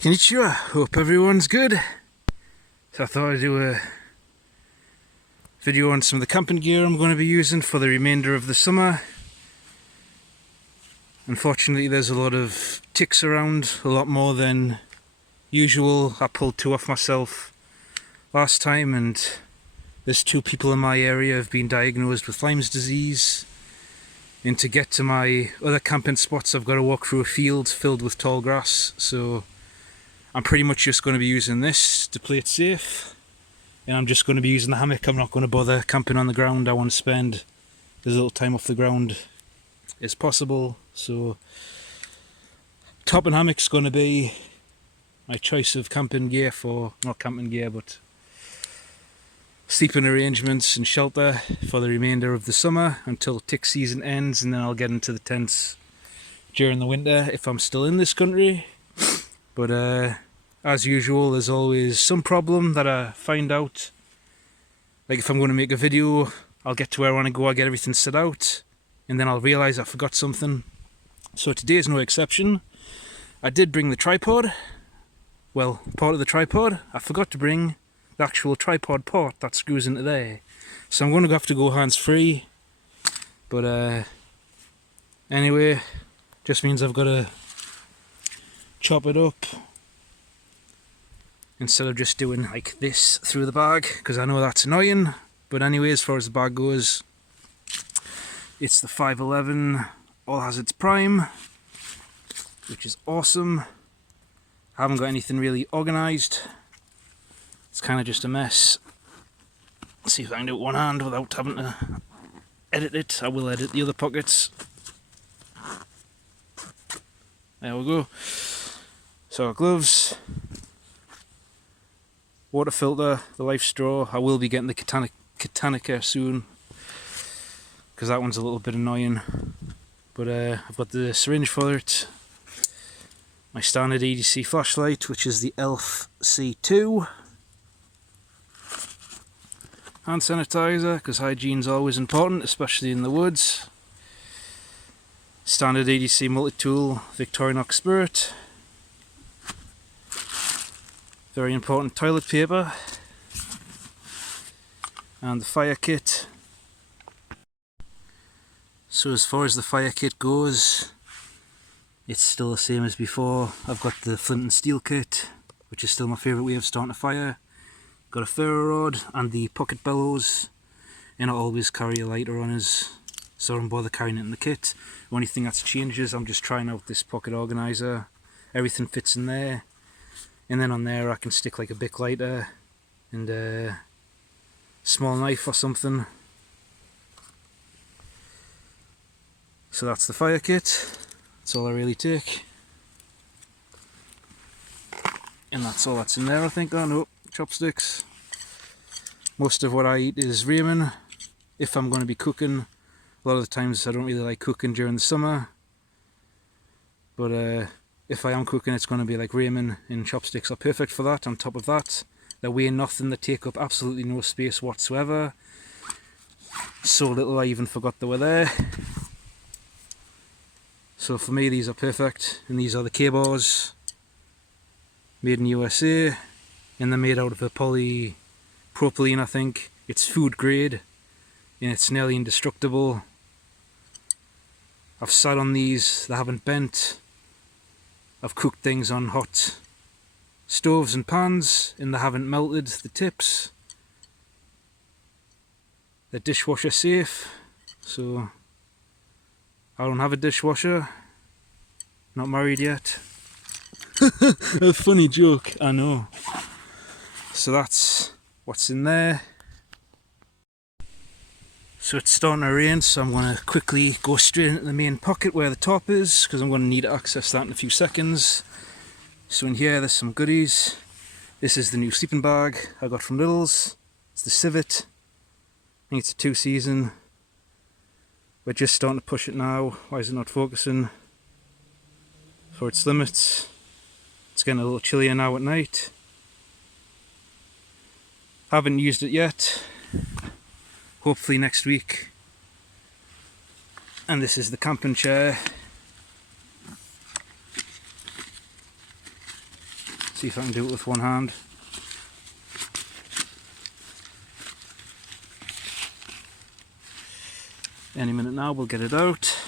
Konnichiwa, hope everyone's good. So I thought I'd do a video on some of the camping gear I'm going to be using for the remainder of the summer. Unfortunately there's a lot of ticks around, a lot more than usual. I pulled two off myself last time and there's 2 people in my area have been diagnosed with Lyme's disease. And to get to my other camping spots I've got to walk through a field filled with tall grass, so I'm pretty much just going to be using this to play it safe, and I'm just going to be using the hammock. I'm not going to bother camping on the ground. I want to spend as little time off the ground as possible, so top and hammock's going to be my choice of camping gear for, not camping gear, but sleeping arrangements and shelter for the remainder of the summer until tick season ends, and then I'll get into the tents during the winter if I'm still in this country. But as usual, there's always some problem that I find out. Like if I'm going to make a video, I'll get to where I want to go, I get everything set out, and then I'll realise I forgot something. So today's no exception. I did bring the tripod. Well, part of the tripod. I forgot to bring the actual tripod part that screws into there. So I'm going to have to go hands-free. But anyway, just means I've got to chop it up instead of just doing like this through the bag, because I know that's annoying. But anyway, as far as the bag goes, it's the 511 All Hazards Prime, which is awesome. I haven't got anything really organised. It's kind of just a mess. Let's see if I can do it one hand without having to edit it. I will edit the other pockets. There we go. So gloves, water filter, the life straw. I will be getting the Katanica soon, because that one's a little bit annoying. But I've got the syringe for it. My standard EDC flashlight, which is the ELF C2. Hand sanitizer, because hygiene's always important, especially in the woods. Standard EDC multi-tool Victorinox Spirit. Very important toilet paper. And the fire kit. So as far as the fire kit goes, it's still the same as before. I've got the flint and steel kit, which is still my favourite way of starting a fire. Got a ferro rod and the pocket bellows, and I always carry a lighter on us, so I don't bother carrying it in the kit. The only thing that's changed is I'm just trying out this pocket organiser. Everything fits in there, and then on there I can stick like a Bic lighter and a small knife or something. So that's the fire kit. That's all I really take, and that's all that's in there, I think. Oh no, chopsticks. Most of what I eat is ramen if I'm going to be cooking. A lot of the times I don't really like cooking during the summer, but if I am cooking, it's going to be like ramen, and chopsticks are perfect for that. On top of that, they weigh nothing, they take up absolutely no space whatsoever. So little I even forgot they were there. So for me these are perfect, and these are the K-bars, made in USA, and they're made out of a polypropylene, I think. It's food grade, and it's nearly indestructible. I've sat on these, they haven't bent. I've cooked things on hot stoves and pans, and they haven't melted the tips. They're dishwasher safe, so I don't have a dishwasher. Not married yet. A funny joke, I know. So that's what's in there. So it's starting to rain, so I'm going to quickly go straight into the main pocket where the top is, because I'm going to need to access that in a few seconds. So in here there's some goodies. This is the new sleeping bag I got from Lidl's. It's the Civet. I think it's a 2-season. We're just starting to push it now. Why is it not focusing? For its limits. It's getting a little chillier now at night. Haven't used it yet. Hopefully next week. And this is the camping chair. See if I can do it with one hand. Any minute now we'll get it out.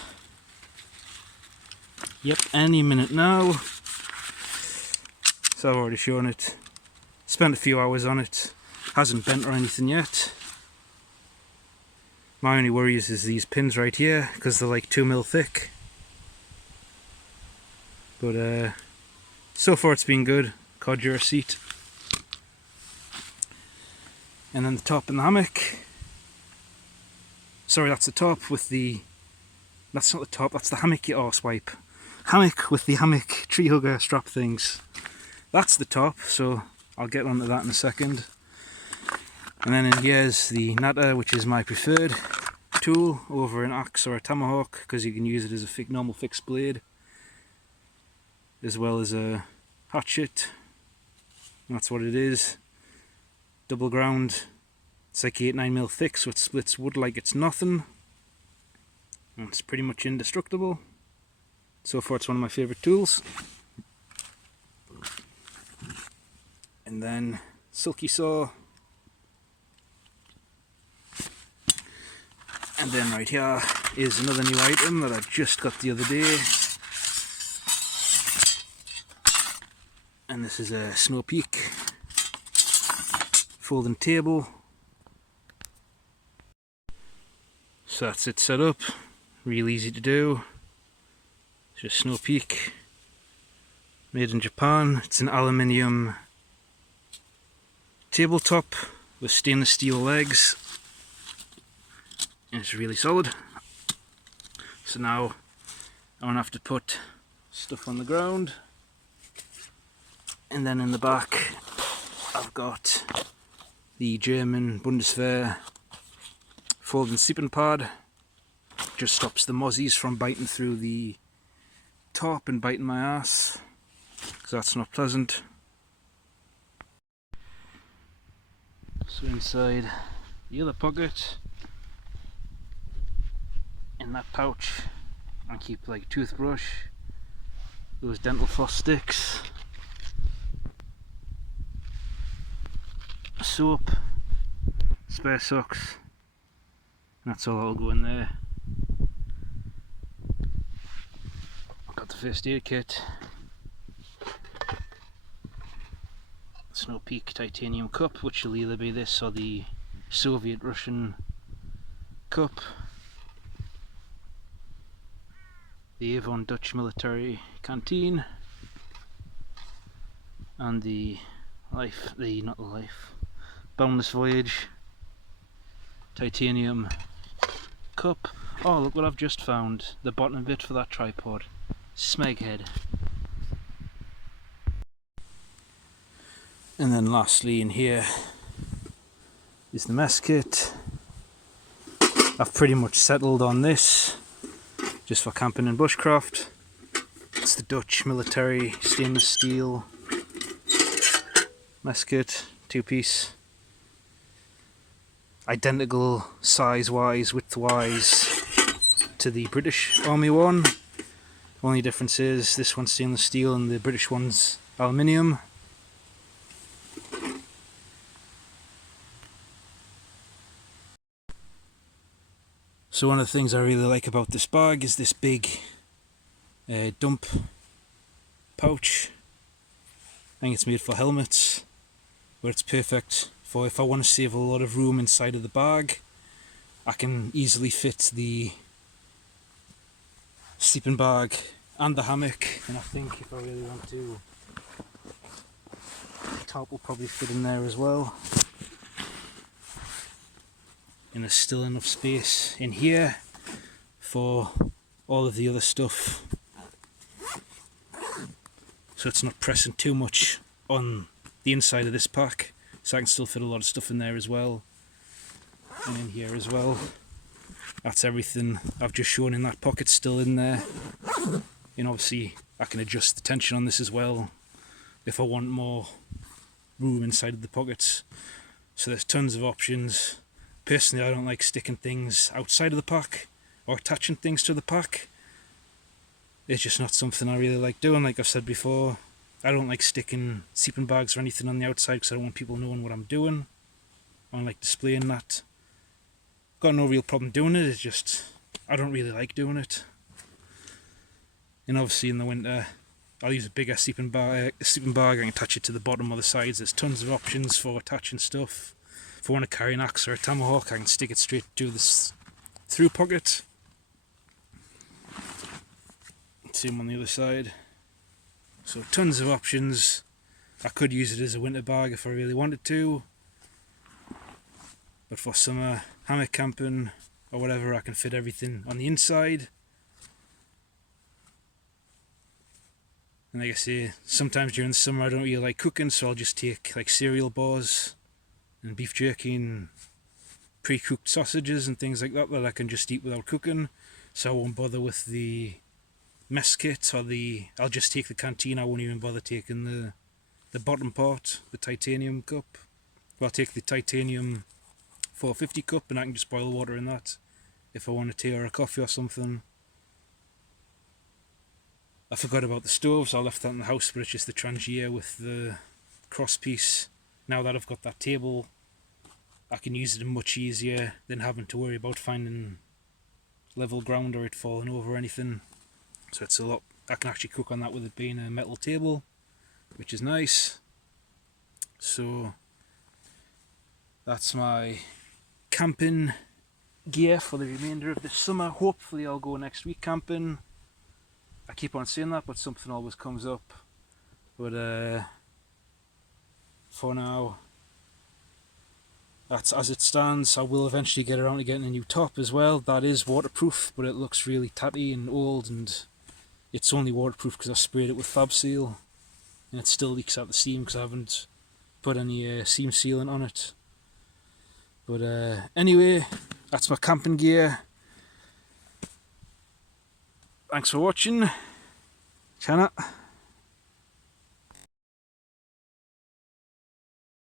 Yep, any minute now. So I've already shown it. Spent a few hours on it. Hasn't bent or anything yet. My only worries is these pins right here, because they're like 2mm thick. But so far it's been good. Cordura seat. And then the top in the hammock. Sorry, that's the top with the... That's not the top, that's the hammock, you arsewipe. Hammock with the hammock tree hugger strap things. That's the top, so I'll get onto that in a second. And then in here's the natter, which is my preferred tool over an axe or a tomahawk, because you can use it as a normal fixed blade, as well as a hatchet. And that's what it is. Double ground. It's like 8-9mm thick, so it splits wood like it's nothing. And it's pretty much indestructible. So far it's one of my favourite tools. And then silky saw. And then right here is another new item that I just got the other day. And this is a Snow Peak folding table. So that's it set up, real easy to do. It's just Snow Peak, made in Japan. It's an aluminium tabletop with stainless steel legs, and it's really solid. So now I won't have to put stuff on the ground. And then in the back I've got the German Bundeswehr folding sleeping pad. Just stops the mozzies from biting through the top and biting my ass, because that's not pleasant. So inside the other pocket, in that pouch, I keep like a toothbrush, those dental floss sticks, soap, spare socks. That's all that'll go in there. I've got the first aid kit. Snow Peak titanium cup, which will either be this or the Soviet Russian cup. The Avon Dutch military canteen. And the Boundless Voyage titanium cup. Oh, look what I've just found. The bottom bit for that tripod. Smeg head. And then lastly in here is the mess kit. I've pretty much settled on this just for camping and bushcraft. It's the Dutch military stainless steel mess kit, 2-piece. Identical size wise, width wise to the British Army one. Only difference is this one's stainless steel and the British one's aluminium. So one of the things I really like about this bag is this big dump pouch. I think it's made for helmets, but it's perfect for if I want to save a lot of room inside of the bag. I can easily fit the sleeping bag and the hammock, and I think if I really want to, the top will probably fit in there as well. And there's still enough space in here for all of the other stuff, so it's not pressing too much on the inside of this pack, so I can still fit a lot of stuff in there as well, and in here as well. That's everything I've just shown in that pocket still in there. And obviously I can adjust the tension on this as well if I want more room inside of the pockets. So there's tons of options. Personally, I don't like sticking things outside of the pack or attaching things to the pack. It's just not something I really like doing, like I've said before. I don't like sticking sleeping bags or anything on the outside because I don't want people knowing what I'm doing. I don't like displaying that. Got no real problem doing it, it's just I don't really like doing it. And obviously in the winter I'll use a bigger sleeping bag. I can attach it to the bottom or the sides. There's tons of options for attaching stuff. If I want to carry an axe or a tomahawk, I can stick it straight to this through pocket. Same on the other side. So tons of options. I could use it as a winter bag if I really wanted to, but for summer hammock camping or whatever, I can fit everything on the inside. And like I say, sometimes during the summer I don't really like cooking, so I'll just take like cereal bars and beef jerky and pre-cooked sausages and things like that that I can just eat without cooking, so I won't bother with the mess kit or I'll just take the canteen. I won't even bother taking the bottom part, the titanium cup. Well, I'll take the titanium 450 cup and I can just boil water in that if I want a tea or a coffee or something. I forgot about the stoves. I left that in the house, but it's just the Trangia with the cross piece. Now that I've got that table, I can use it much easier than having to worry about finding level ground or it falling over or anything. So it's a lot. I can actually cook on that with it being a metal table, which is nice. So that's my camping gear for the remainder of this summer. Hopefully I'll go next week camping. I keep on saying that, but something always comes up. But for now, that's as it stands. I will eventually get around to getting a new top as well. That is waterproof, but it looks really tatty and old, and it's only waterproof because I sprayed it with Fab Seal, and it still leaks out the seam because I haven't put any seam sealant on it. But anyway, that's my camping gear. Thanks for watching. Chana.